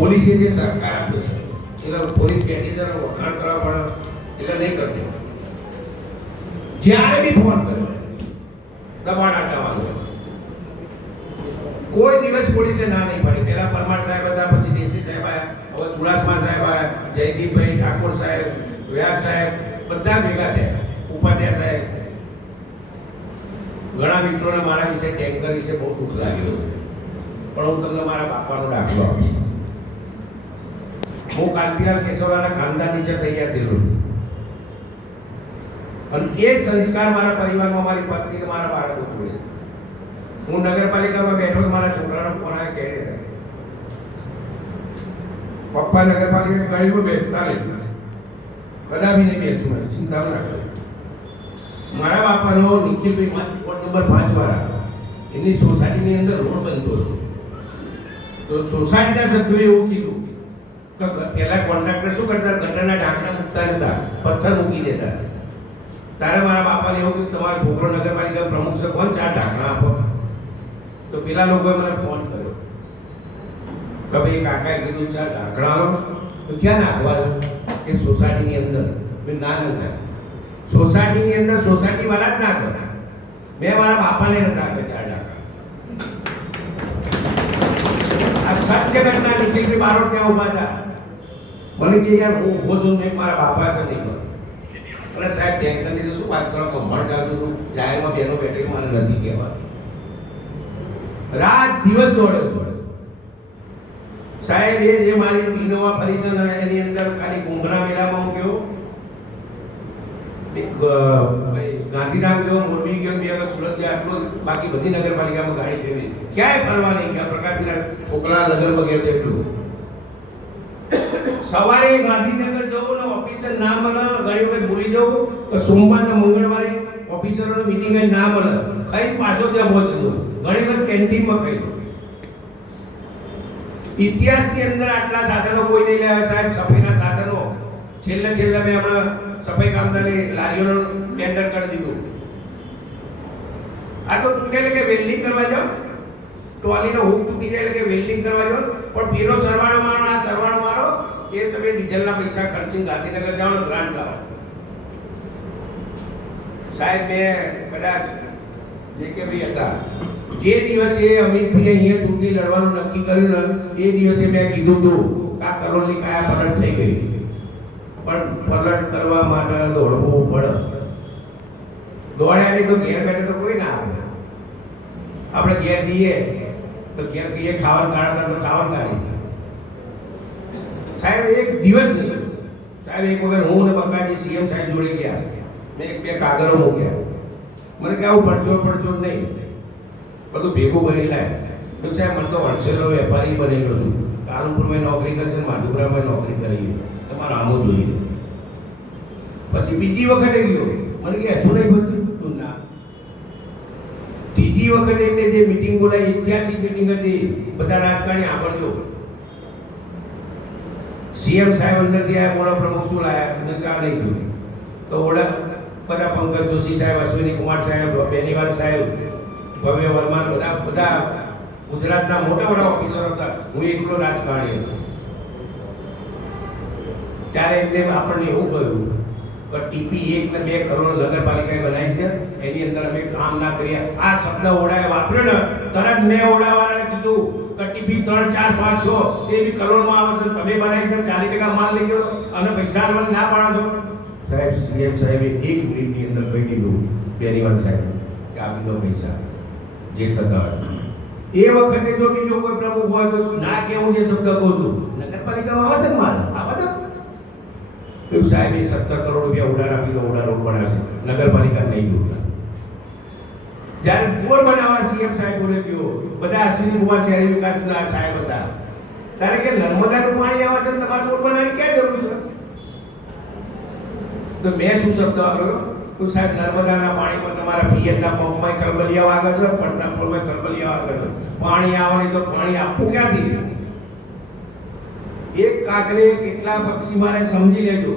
પોલીસે જે સહકાર આપ્યો છે એટલે પોલીસ કેટેગરીનો વખાણ કરવા પડે એટલે નહીં કરતી. જ્યારે બી ફોન કર્યો દબાણ હટાવવાનું, કોઈ દિવસ પોલીસે ના નહીં પાડી. પહેલા પરમાર સાહેબ હતા, પછી દેશી સાહેબ આવ્યા, હવે ચુડાસમા સાહેબ આવ્યા, જયદીપભાઈ ઠાકોર સાહેબ, વ્યાસ સાહેબ, બધા ભેગા થયા, ઉપાધ્યાય સાહેબ. ઘણા મિત્રોને મારા વિશે ટેન્કર વિશે બહુ દુઃખ લાગેલું છે, પણ હું તમને મારા બાપાનો દાખલો આપીશ. હું કાંતિલાલ કેશવરાના ખાનદાન નીચે તૈયાર થયેલો છું અને એ સંસ્કાર મારા પરિવારમાં મારી પત્ની મારા બાળકો જોડે. હું નગરપાલિકામાં બેઠો મારા છોકરાનો ફોન આવે કહે પપ્પા નગરપાલિકા ગાડીમાં બેસતા નહીં, કદાપી નહીં બેસું, ચિંતા ના કરે. મારા બાપાનો નિખિલભાઈ વોર્ડ નંબર 5 વાળા એની સોસાયટીની અંદર રોડ બનતો હતો, તો સોસાયટીના સભ્યોએ એવું કીધું કે પહેલા કોન્ટ્રાક્ટર શું કરતા, ગટરના ઢાંકણા મૂકતા નતા, પથ્થર મૂકી દેતા. ત્યારે મારા બાપાને એવું કીધું તમારો છોકરો નગરપાલિકા પ્રમુખ છે, કોણ 4 ઢાંકણા આપો. તો પેલા લોકોએ મને ફોન કર્યો કે ભાઈ કાકાએ કીધું 4 ઢાંકણા આવો, તો ક્યાં નાખવા કે સોસાયટીની અંદર. ના ના, સોસાયટીની અંદર સોસાયટી વાળા જ ના કરે. મેં મારા બાપાને નતા આપ્યા 4 ઢાંકણા. આ સત્ય ઘટના નીચે બારોટ ત્યાં ઉભા હતા. મને કે યાર હું ઉભો છું, મેં મારા બાપા તો નહીં કર્યું. અને સાહેબ ટેન્શન લીધું, શું વાત કરો, કમળ ચાલતું હતું, જાહેરમાં બેનો બેઠક મને નથી કહેવાતી. રાત દિવસ દોડ્યો સાહેબ. એ જે મારી ઇનોવા ફરીશન એની અંદર ખાલી કુંભના મેળામાં હું ગયો, ગાંધીધામ ગયો, મોરબી ગયો, 2 વખત સુરત ગયા, આટલું. બાકી બધી નગરપાલિકામાં ગાડી ફેરવી, ક્યાંય ફરવા નહીં ગયા. પ્રકાશના છોકરા નગરમાં ગયો એટલું. સવારે ગાંધીનગર જવું ને ઓફિસર ના મળે, ઘણી વખત ભૂલી જવું તો સોમવાર ને મંગળવારે ઓફિસરોની મીટિંગ ના મળે, ખાઈ પાછો ત્યાં પહોંચતું. ઘણી વખત કેન્ટીનમાં ખાઈ. ઇતિહાસની અંદર આટલા સાધનો કોઈ નહીં લાવ્યા સાહેબ. સફાઈના સાધનો છેલ્લે મેં હમણાં સફાઈ કામદારની લારીઓનું ટેન્ડર કરી દીધું. આ તો તૂટેલે કે વેલ્ડિંગ કરવા જાઓ, ટ્રોલીનો હુક તૂટી જાય કે વેલ્ડિંગ કરવા જાઓ, પણ પેલો સરવાળો મારો, આ સરવાળો મારો, એ તમે ડીઝલના પૈસા ખર્ચીને ગાંધીનગર જાઓ ને ગ્રાન્ટ લાવો. સાહેબ મેં કદાચ જે કે ભાઈ હતા, જે દિવસે અમિતભાઈ અહીંયા ચૂંટણી લડવાનું નક્કી કર્યું ને એ દિવસે મેં કીધું હતું કે આ કરોડની કાયા પલટ થઈ ગઈ, પણ પલટ કરવા માટે દોડવું પડે. દોડ્યા નહીં તો ઘેર બેઠે તો કોઈ ના આવે. આપણે ઘેર જઈએ તો ઘેર કહીએ ખાવાનું કાઢતા તો ખાવાનું કાઢી. સાહેબ એક દિવસ નહીં સાહેબ. એક વખત હું ને બકાજી સીએમ સાહેબ જોડે ગયા, મેં 1-2 કાગળો મૂક્યા. મને કે આવું પડચોડ નહીં, બધું ભેગું કરી લાય. તો સાહેબ મને તો હોલસેલનો વેપારી બનેલો છું, કાનપુરમાં નોકરી કરી છે, માધુપુરામાં નોકરી કરી, તમારે આમો જોઈએ. પછી બીજી વખતે ગયો, મને કે હજુ નહીં બધું ના. ત્રીજી વખતે એમને જે મિટિંગ બોલાવી, 81 મિટિંગ હતી, બધા રાજકારણી આવડજો. સીએમ સાહેબ અંદરથી આવ્યા, મોડા પ્રમુખ શું લાયા, મને કાં નહીં થયું. તો ઓડા બધા પંકજ જોશી સાહેબ, અશ્વિની કુમાર સાહેબ, બેનીવાલ સાહેબ, ભવ્ય વર્મા, બધા ગુજરાતના મોટા ઓફિસરો હતા. હું એકલો રાજકારણી હતો. ત્યારે એમને આપણને એવું કહ્યું કે ટીપી 1 ને 2 કરોડ નગરપાલિકાએ બનાવી છે, એની અંદર અમે કામ ના કરીએ. આ શબ્દ ઓડાએ વાપર્યો ને, તરત મેં ઓડાવાળાને કીધું કે ટીપી 3, 4, 5, 6 એ બી કરોડમાં આવે છે, તમે બનાવી છે, 40% માલ લઈ ગયો અને પૈસા આપવાની ના પાડો છો. સાહેબ સીએમ સાહેબે 1 મિનિટની અંદર કહી દીધું બેનીવાલ સાહેબ કે આપી દો પૈસા જે થતા હોય. એ વખતે જો બીજો કોઈ પ્રમુખ હોય તો ના કેવું જે શબ્દ કહું છું, નગરપાલિકામાં આવે છે માલ આ બધા એવું સાહેબ 17 કરોડ રૂપિયા ઉડાન આપી દો, ઉડા રોડ બનાવશે, નગરપાલિકા નહીં જોતા. જ્યારે બોર બનાવવા સીએમ સાહેબ બોલે ગયો, બધા અશ્વિની કુમાર શહેરી વિકાસના સાહેબ હતા, ત્યારે કે નર્મદાનું પાણી આવે છે, તમારે બોર બનાવવાની ક્યાં જરૂર છે? તો મેં શું શબ્દ આપ્યો તો સાહેબ નર્મદાના પાણીમાં તમારા પિયતના પંપમાં ખરબલિયા વાગે છે, પડતા પોળમાં ખરબલિયા વાગે છે, પાણી આવવાની તો પાણી આપવું ક્યાંથી? એક કાંકરે કેટલા પક્ષી મારે સમજી લેજો.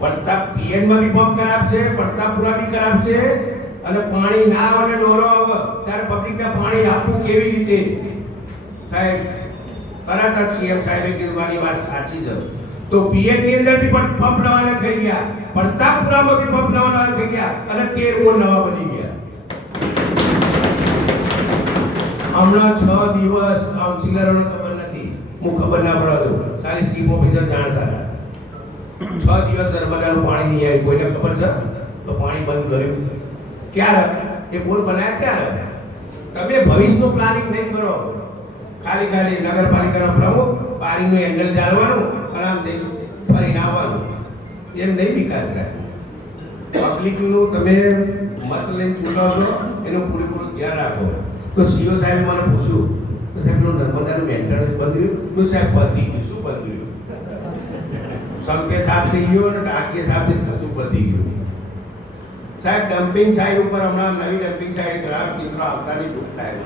પડતા પીએનમાં બી પંપ ખરાબ છે, પડતાપુરા બી ખરાબ છે, અને પાણી ના આવે ડોરો આવે ત્યારે પબ્લિકને પાણી આપવું કેવી રીતે? સાહેબ તરત જ સીએમ સાહેબે કીધું મારી વાત સાચી છે. તો પીએચ ની અંદર બી પણ પંપ નવાના થઈ ગયા, પ્રતાપપુરામાં બી પંપ નવાના થઈ ગયા અને 13 નવા બની ગયા. હમણાં 6 દિવસ કાઉન્સિલરોને ખબર નથી, હું ખબર ના પડતો, સારી ચીફ ઓફિસર જાણતા હતા. 6 દિવસ નર્મદાનું પાણી નહીં આવ્યું, કોઈને ખબર છે? તો પાણી બંધ કર્યું ક્યારે? એ બોર બનાવ્યા ક્યારે? તમે ભવિષ્યનું પ્લાનિંગ નહીં કરો, ખાલી નગરપાલિકાનો પ્રમુખ પાણીનું હેન્ડલ ચાલવાનું, આરામથી ફરીને આવવાનું, એમ નહીં વિકાસ થાય. પબ્લિકનું તમે મત લઈને ચૂંટો છો એનું પૂરેપૂરું ધ્યાન રાખો. તો સીઓ સાહેબે મને પૂછ્યું, તો સાહેબ નર્મદાનું મેન્ટેનન્સ બંધ રહ્યું? તો સાહેબ પતી ગયું. શું બંધ રહ્યું? સંપે સાફ થઈ ગયો અને ટાંકી સાફ થઈ બધું પતી ગયું. સાહેબ ડમ્પિંગ સાઇટ ઉપર હમણાં નવી ડમ્પિંગ સાઇટ ગ્રાહક મિત્રો આવતાની દુઃખ થાય.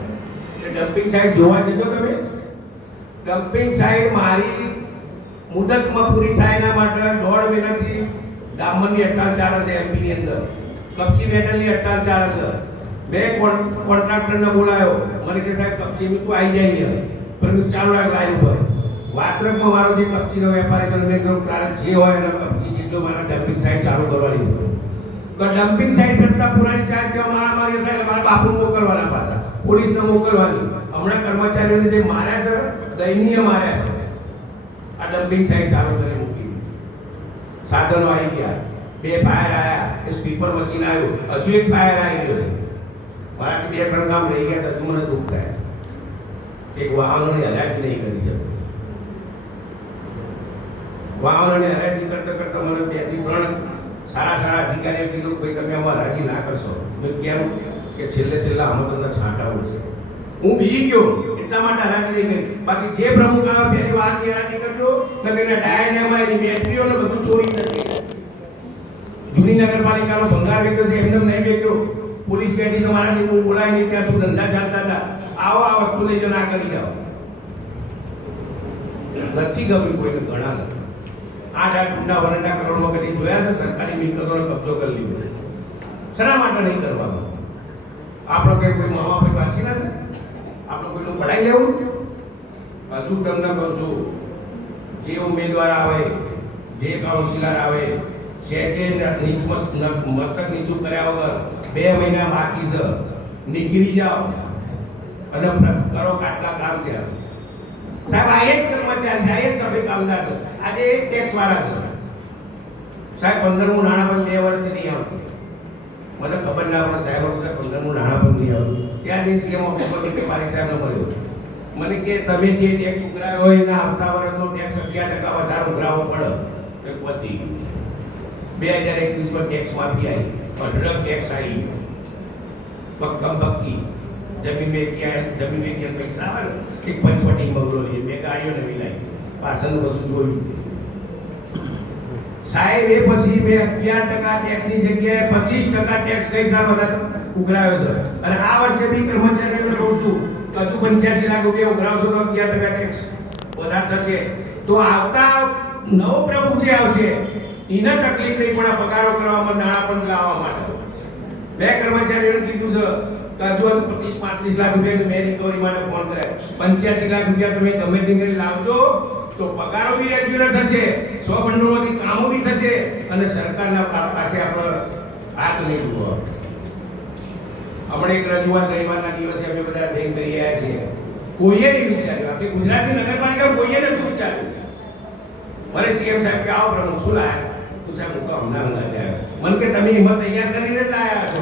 ડમ્પિંગ સાઇટ જોવા જજો તમે. ડમ્પિંગ સાઇટ મારી મુદતમાં પૂરી થાય એના માટે 1.5 મહિનાથી ડામરની હડતાલ ચાલે છે એમપીની અંદર, કપચી મેટલની હડતાલ ચાલે છે. મેં કોન્ટ્રાક્ટરને બોલાયો, મને કે સાહેબ કપચી મીઠું આવી જાય છે, પણ હું ચાલુ રાખ લાઈન ઉપર. વાત્રકમાં મારો જે કપચીનો વેપારી મને મેં કહ્યું તારે જે હોય એનો કપચી જેટલો મારા ડમ્પિંગ સાઇટ ચાલુ કરવાની છે. તો ડમ્પિંગ સાઇટ કરતાં પુરાની ચાર્જ જેવા મારામારી થાય મારા બાપુને મોકલવાના, પાછા પોલીસને મોકલવાની. હમણાં કર્મચારીઓને જે માર્યા છે દયનીય માર્યા છે. આ ડમ્પિંગ સાઇટ ચાલુ કરી મૂકી, સાધનો આવી ગયા, 2 ફાયર આવ્યા, એ સ્વીપર મશીન આવ્યું, હજુ 1 ફાયર આવી ગયો છે. મારાથી 2-3 કામ રહી ગયા છે, હજુ મને દુઃખ થાય. એક વાહનોની હરાજી નહીં કરી શકતો. વાહનોને હરાજી કરતા મને 2 થી 3 સારા અધિકારીઓ કીધું ભાઈ તમે આમાં હરાજી ના કરશો. મેં કેમ? કે છેલ્લા આમાં તમને છાંટાવું છે. હું બી ગયો એટલા માટે હરાજી નહીં કરી. બાકી જે પ્રમુખ આવે પહેલી વાહનની હરાજી કરજો ને પેલા ડાયનેમાં એની બેટરીઓને બધું ચોરી નથી. જૂની નગરપાલિકાનો ભંગાર વેચ્યો છે, એમને નહીં વેચ્યો. પોલીસ બેઠી તો મારાથી હું બોલાય નહીં, ત્યાં શું ધંધા ચાલતા હતા. આવો આ વસ્તુ લઈ જાઓ, ના કરી જાઓ. નથી ગમ્યું કોઈને, ઘણા નથી. 8 ટૂંડા વરંડા કરોડમાં કદી જોયા છે? સરકારી મિલકતોનો કબજો કરી લીધો. શા માટે નહીં કરવાનું? આપણો કંઈ કોઈ મામા ભાઈ પાછી ના છે? આપણે કોઈનું પડાઈ લેવું? હજુ તમને કહું છું, જે ઉમેદવાર આવે, જે કાઉન્સિલર આવે, મસ્તક નીચું કર્યા વગર 2 મહિના બાકી છે, નીકળી જાઓ અને કરો કાટલા કામ ત્યાં. સાહેબ આ એ જ કર્મચારી છે, આ એ જ સભ્ય કામદાર છે, આજે ટેક્સ વાળા છે. સાહેબ 15મું નાણાં પણ 2 વર્ષથી નહીં આવતું. મને ખબર ના પડે સાહેબ 15મું નાણાં પણ નહીં આવતું. ત્યાં જે સીએમ ઓફિસમાં કે મારી સાહેબને મળ્યો, મને કે તમે જે ટેક્સ ઉઘરાયો હોય એના આવતા વર્ષનો ટેક્સ 11% વધારે ઉઘરાવવો પડે. એક પતી 2021માં ટેક્સ માફી આવી, અઢળક ટેક્સ આવી, ભક્કમ ભક્કી જમીન વેચી પૈસા આવે એક પંચવટી બંગલો લઈએ, 2 ગાડીઓ નવી લાવી, પાછળનું વસ્તુ જોયું. સાહેબ એ પછી મેં 11% ટેક્સની જગ્યાએ 25% ટેક્સ ગઈ સાલ વધારે ઉઘરાયો છે. અને આ વર્ષે બી કર્મચારીઓને કહું છું હજુ 85 લાખ રૂપિયા ઉઘરાવશો તો 11% ટેક્સ વધારે થશે. તો આવતા નવો પ્રભુ જે આવશે એને તકલીફ નહીં પડે પગારો કરવામાં, નાણાં પણ લાવવા માટે. મેં કર્મચારીઓને કીધું છે કે હજુ 25-35 લાખ રૂપિયા મેં રિકવરી માટે ફોન કર્યા. 85 લાખ રૂપિયા તમે ગમે તે કરી લાવજો તો પગારો બી રેગ્યુલર થશે, સ્વભંડોળમાંથી કામો બી થશે અને સરકારના પાસે આપણે હાથ નહીં ડૂબો. હમણાં એક રજૂઆત રવિવારના દિવસે અમે બધા જઈને કરી આવ્યા છીએ. કોઈએ નહીં વિચાર્યું, આખી ગુજરાતની નગરપાલિકા કોઈએ નથી વિચાર્યું. મને સીએમ સાહેબ કે આવો પ્રમુખ શું લાયા? તું સાહેબ હું તો હમણાં લાવ્યા. મને કે તમે હિંમત તૈયાર કરીને લાયા છો.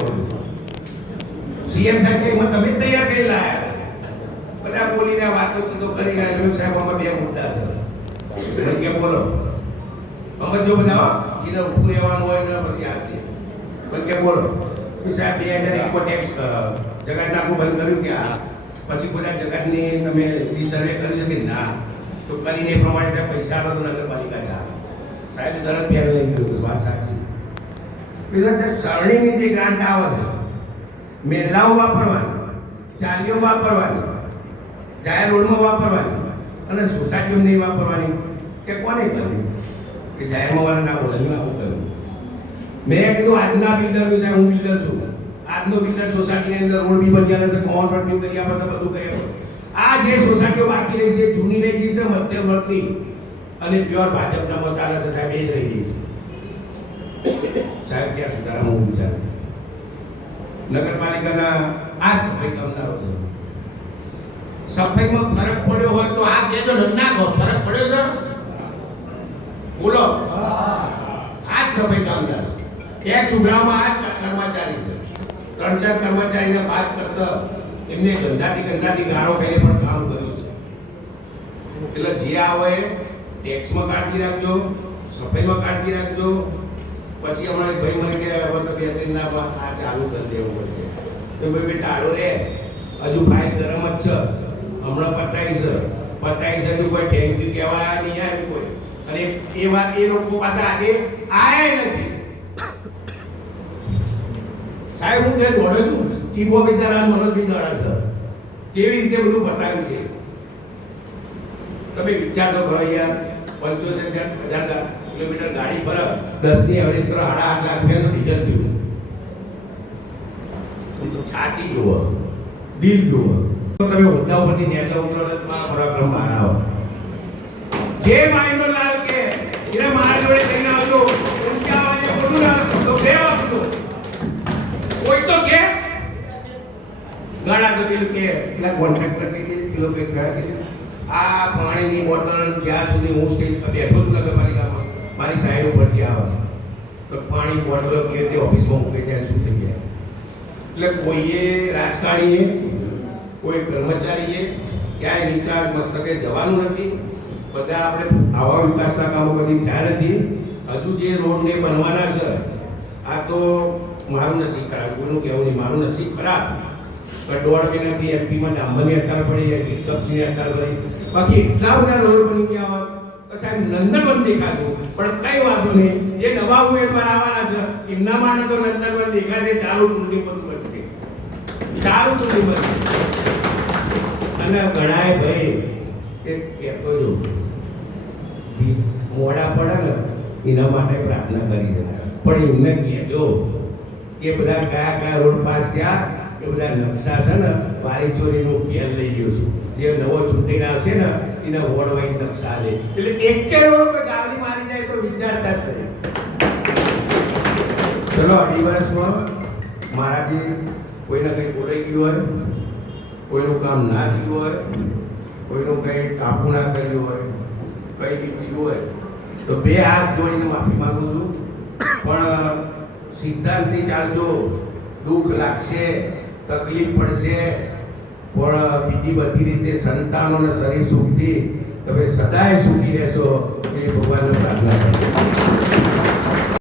સીએમ સાહેબ કે હિંમત તમે તૈયાર કરીને લાયા. બધા બોલીને વાતો ચીતો કરી રહ્યા. સાહેબ આમાં 2 મુદ્દા છે. મને કે બોલો અમે જો બધા જેને ઉભું રહેવાનું હોય ને પછી આપીએ. મને કે બોલો સાહેબ 2001માં ટેક્સ જગાત નાખવું બંધ કર્યું ત્યાં પછી બધા જગાતની તમે સર્વે કરી શકે ના તો કરીને એ પ્રમાણે સાહેબ પૈસા આપો તો નગરપાલિકા ચાલે. સાહેબ તરત પહેલા લઈ ગયું, વાત સાચી. બીજા સાહેબ સરણીની જે ગ્રાન્ટ આવે છે, મેલાઓ વાપરવાની, ચાલીઓ વાપરવાની, જાહેર રોડમાં વાપરવાની અને સોસાયટીઓ નહીં વાપરવાની. કે કોને કર્યું? કે જાહેરમાં વાળા ના બોલે, મેં આવું કર્યું. મેં કીધું આજના બિલ્ડર વિશે, હું બિલ્ડર છું, આજનો બિલ્ડર સોસાયટીની અંદર રોડ બી બની છે, કોમન રોડ બી કરી આપે, બધું કરી આપે. આ જે સોસાયટીઓ બાકી રહી છે જૂની રહી ગઈ છે મધ્યમ વર્ગની અને પ્યોર ભાજપના મત આલે છે સાહેબ એ જ રહી ગઈ છે સાહેબ ક્યાં સુધારામાં હું વિચાર નગરપાલિકાના આ સફાઈ કામદારો છે સફાઈમાં ફરક પડ્યો હોય તો આ કહેજો ના કહો ફરક પડ્યો છે બોલો આ સફાઈ કામદાર ટેક્સ ઉઘરાવવામાં આ જ કર્મચારી છે 3-4 કર્મચારીને વાત કરતા એમને ગંદાથી ગાળો ખાઈને પણ કામ કર્યું છે એટલે જે આવે ટેક્સમાં કાળજી રાખજો સફાઈમાં કાળજી રાખજો પછી હમણાં ભાઈ મને કે હવે તો 2-3 ના આ ચાલુ કરી દેવું પડશે તો ભાઈ બેટા આડો રે હજુ ફાઇલ ગરમ જ છે હમણાં પતાઈ છે હજુ કોઈ થેન્ક યુ કહેવા નહીં આવ્યું કોઈ અને એ વાત એ લોકો પાસે આજે આયા નથી સાહેબ હું જે દોડે છું ચીફ ઓફિસર આ મનોજભાઈ દોડે છે કેવી રીતે બધું બતાવ્યું છે તમે વિચાર તો કરો યાર 75,000 કિલોમીટર ગાડી પર 10 ની એવરેજ કરો 8.5 લાખ રૂપિયાનું ડીઝલ થયું છાતી જુઓ દિલ જુઓ તમે હોદ્દા ઉપરથી નેચા ઉતરો પરાક્રમ બહાર આવો જે માઇન્ડો લાલ કે એને મારા જોડે થઈને આવજો ઊંચા અવાજે બોલું ને તો બે આપજો કોઈ તો કે ઘણા તો પેલું કે પેલા કોન્ટ્રાક્ટર કહી દે પેલો કે કહે કે આ પાણીની બોટલ જ્યાં સુધી હું સ્ટેજ પર બેઠો છું નગરપાલિકામાં મારી સાઈડ ઉપરથી આવે તો પાણી બોટલ કે તે ઓફિસમાં મૂકે ત્યાં શું થઈ જાય એટલે કોઈએ રાજકારણીએ કોઈ કર્મચારીએ ક્યાંય નીચા મસ્તકે જવાનું નથી બધા આપણે આવા વિકાસના કામો કદી થયા નથી હજુ જે રોડને બનવાના છે આ તો મારું નસીબ ખરાબ કોઈનું કહેવું નહીં મારું નસીબ ખરાબ પણ 1.5 મહિનાથી એમપીમાં ડાંબરની હડતાળ પડી વિકલ્પની હડતાળ પડી બાકી એટલા બધા રોડ બની ગયા હોત તો સાહેબ નંદનવન દેખાતું પણ કઈ વાંધો નહીં જે નવા ઉમેદવાર આવવાના છે એમના માટે તો નંદનવન દેખાશે ચાલુ ચૂંટણી બધું બનશે ચાલુ ચૂંટણી બનશે અને ઘણાએ ભાઈ એક કહેતો જો મોડા પડે ને એના માટે પ્રાર્થના કરી છે પણ એમને કહેજો કે બધા કયા રોડ પાસ થયા એ બધા નકશા છે ને વારી ચોરીનું ઘેર લઈ ગયો છું જે નવો ચૂંટણી આવશે ને એના વોર્ડ વાઇઝ નકશા લે એટલે એક રોડ પર ગાવલી મારી જાય તો વિચારતા જ નહીં ચલો 2.5 વર્ષમાં મારાથી કોઈને કંઈ બોલાઈ ગયું હોય કોઈનું કામ ના થયું હોય કોઈનું કંઈ ટાપુ ના કર્યું હોય કંઈ બી થયું હોય તો 2 હાથ જોડીને માફી માગું છું પણ સિદ્ધાંતથી ચાલજો દુઃખ લાગશે તકલીફ પડશે પણ બીજી બધી રીતે સંતાનો અને શરીર સુખથી તમે સદાય સુખી રહેશો એ ભગવાનને પ્રાર્થના